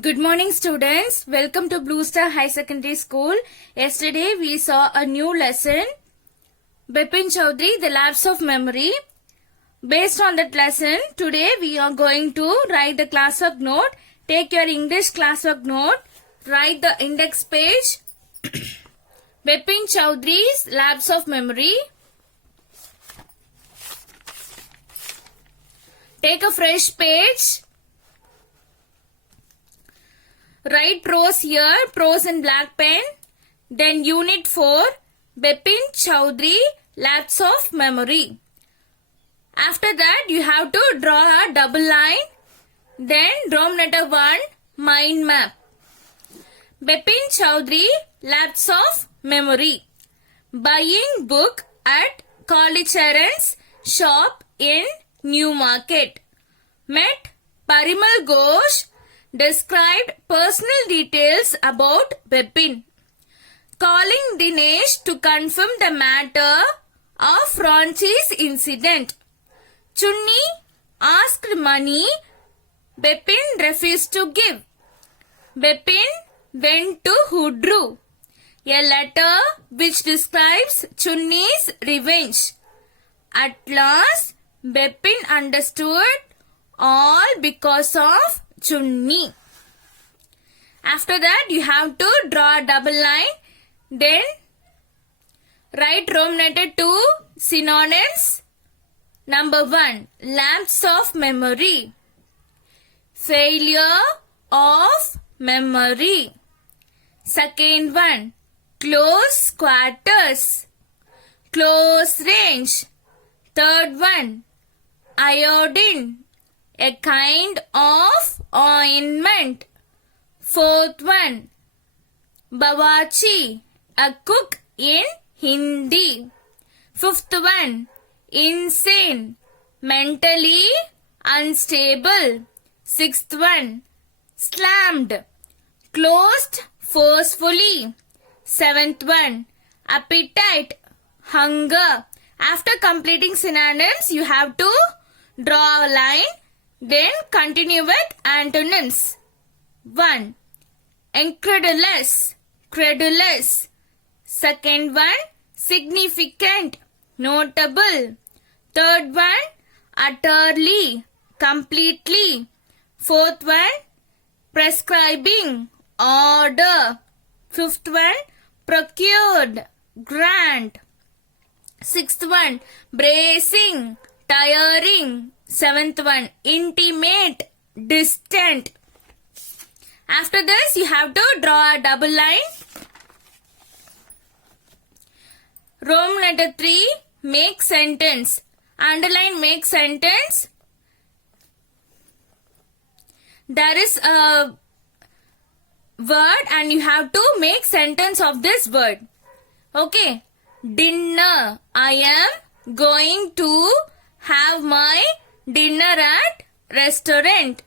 Good morning, students. Welcome to Blue Star High Secondary School. Yesterday we saw a new lesson, Bipin Chowdhury, The Lapse of Memory. Based on that lesson, today we are going to write the classwork note. Take your English classwork note. Write the index page. Bipin Chowdhury's Lapse of Memory. Take a fresh page. Write prose here, prose in black pen. Then unit 4, Bipin Chowdhury, Lapse of Memory. After that, you have to draw a double line. Then Rome letter 1, mind map. Bipin Chowdhury, Lapse of Memory. Buying book at Kalicharan's shop in New Market. Met Parimal Ghosh. Described personal details about Bipin. Calling Dinesh to confirm the matter of Ranchi's incident. Chunni asked money. Bipin refused to give. Bipin went to Hudru. A letter which describes Chunni's revenge. At last, Bipin understood all because of Chunni. After that, you have to draw a double line. Then, write Rome letter 2 synonyms. Number 1, lapse of memory. Failure of memory. Second one, close quarters. Close range. Third one, iodine. A kind of ointment. Fourth one, bawachi, a cook in Hindi. Fifth one, insane, mentally unstable. Sixth one, slammed, closed forcefully. Seventh one, appetite, hunger. After completing synonyms, you have to draw a line. Then continue with antonyms. 1. Incredulous, credulous. Second one, significant, notable. Third one, utterly, completely. Fourth one, prescribing, order. Fifth one, procured, grant. Sixth one, bracing, tiring. Seventh one, intimate, distant. After this, you have to draw a double line. Rome letter 3, make sentence. Underline make sentence. There is a word and you have to make sentence of this word. Okay. Dinner. I am going to have my dinner at restaurant.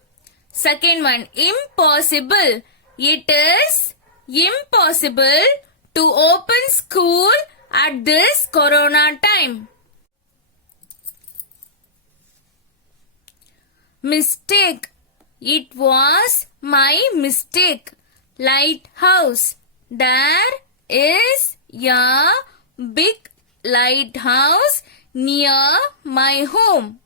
Second one, impossible. It is impossible to open school at this corona time. Mistake. It was my mistake. Lighthouse. There is a big lighthouse near my home.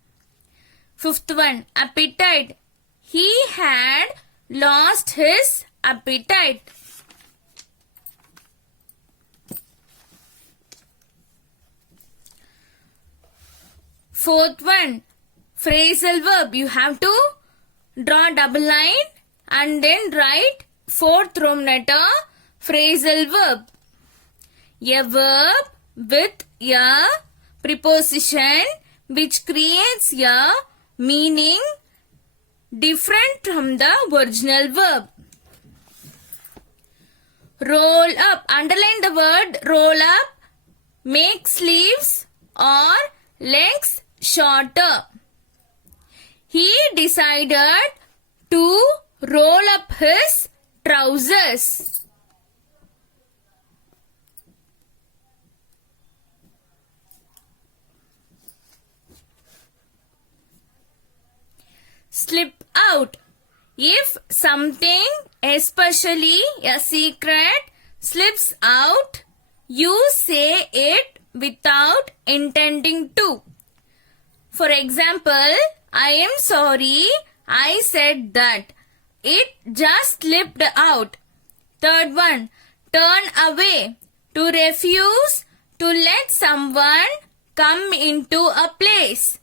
Fifth one, appetite. He had lost his appetite. Fourth one, phrasal verb. You have to draw double line and then write fourth Rome letter phrasal verb. A verb with a preposition which creates a meaning different from the original verb. Roll up. Underline the word roll up. Make sleeves or legs shorter. He decided to roll up his trousers. Slip out. If something, especially a secret, slips out, you say it without intending to. For example, I am sorry, I said that. It just slipped out. Third one, turn away. To refuse to let someone come into a place.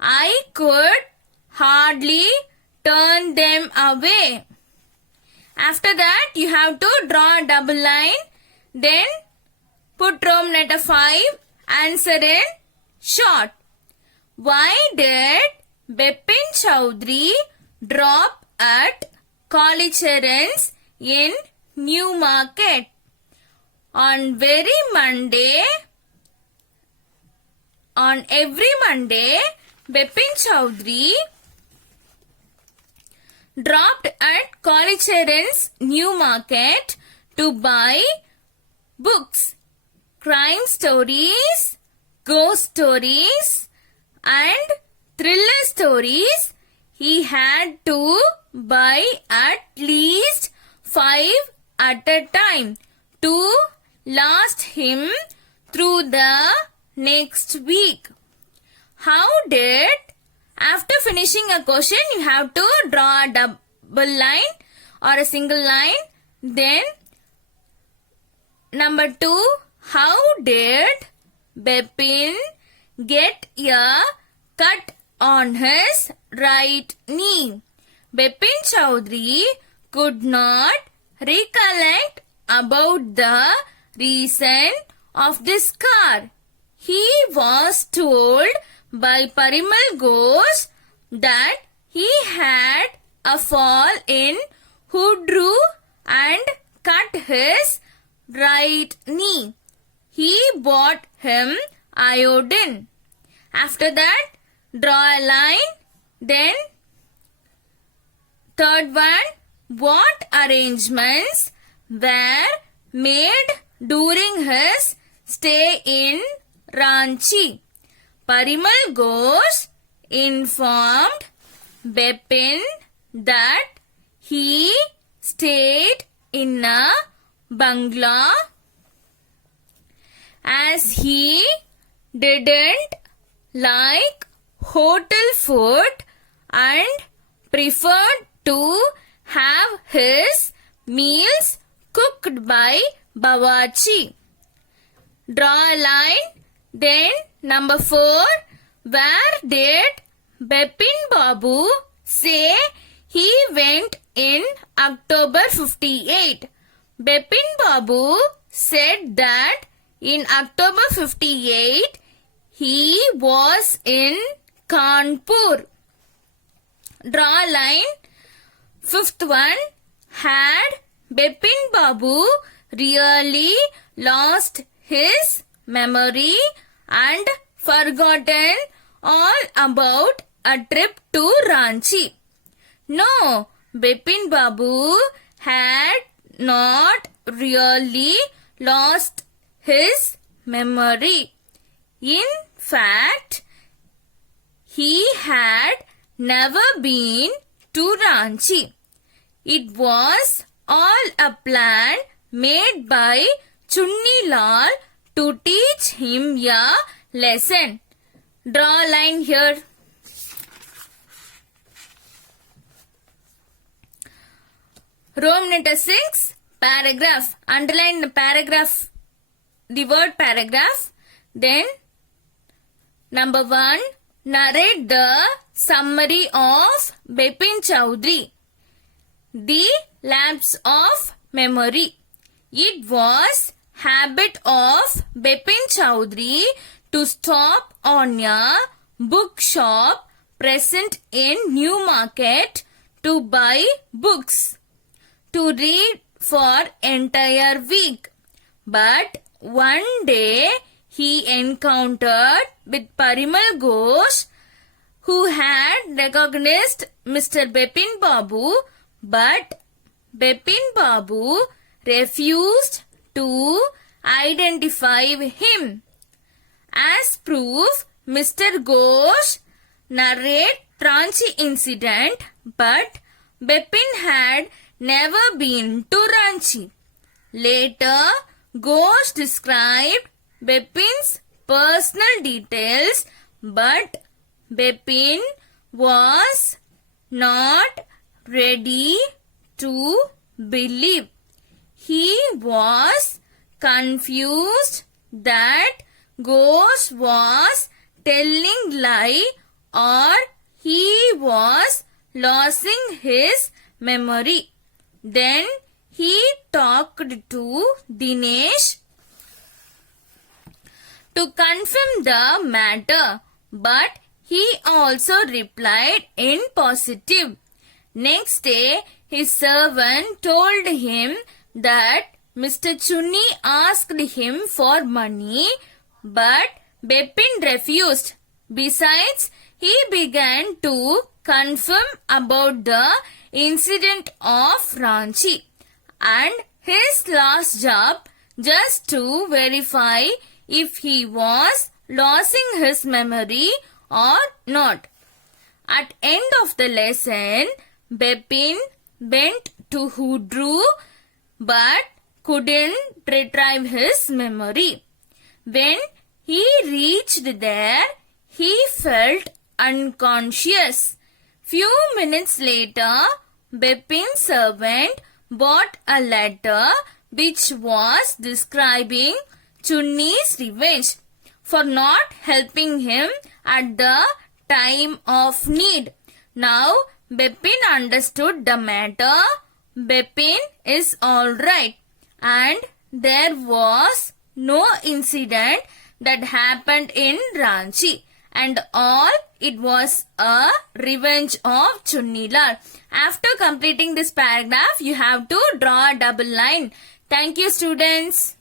I could hardly turn them away. After that, you have to draw a double line. Then put Roman letter 5. Answer in short. Why did Bipin Chowdhury drop at Kallicharan's in Newmarket? On every Monday, Bipin Chowdhury dropped at Kallicharan's Newmarket to buy books, crime stories, ghost stories, and thriller stories. He had to buy at least 5 at a time to last him through the next week. How did, after finishing a question, you have to draw a double line or a single line. Then number 2, how did Bipin get a cut on his right knee? Bipin Chowdhury could not recollect about the reason of this scar. He was told by Parimal Ghosh that he had a fall in Hoodoor and cut his right knee. He bought him iodine. After that, draw a line. Then third one, what arrangements were made during his stay in Ranchi? Parimal Ghosh informed Bipin that he stayed in a bungalow as he didn't like hotel food and preferred to have his meals cooked by Bawarchi. Draw a line. Then number 4, where did Bipin Babu say he went in October 58? Bipin Babu said that in October 58 he was in Kanpur. Draw a line. Fifth one, had Bipin Babu really lost his memory and forgotten all about a trip to Ranchi? No, Bipin Babu had not really lost his memory. In fact, he had never been to Ranchi. It was all a plan made by Chunni Lal to teach him a lesson. Draw a line here. Roman letter 6, paragraph. Underline the paragraph, the word paragraph. Then number 1, narrate the summary of Bipin Chowdhury. The lapse of memory. It was habit of Bipin Chowdhury to stop on a bookshop present in Newmarket to buy books to read for entire week. But one day he encountered with Parimal Ghosh, who had recognized Mr. Bipin Babu, but Bipin Babu refused to identify him. As proof, Mr. Ghosh narrate Ranchi incident, but Bipin had never been to Ranchi. Later, Ghosh described Bipin's personal details, but Bipin was not ready to believe. He was confused that Ghosh was telling lie or he was losing his memory. Then he talked to Dinesh to confirm the matter, but he also replied in positive. Next day, his servant told him that Mr. Chunni asked him for money, but Bipin refused. Besides, he began to confirm about the incident of Ranchi and his last job just to verify if he was losing his memory or not. At end of the lesson, Bipin went to Hudru but couldn't retrieve his memory. When he reached there, he felt unconscious. Few minutes later, Bipin's servant bought a letter which was describing Chunni's revenge for not helping him at the time of need. Now, Bipin understood the matter. Bipin is alright, and there was no incident that happened in Ranchi, and all it was a revenge of Chunnilal. After completing this paragraph, you have to draw a double line. Thank you, students.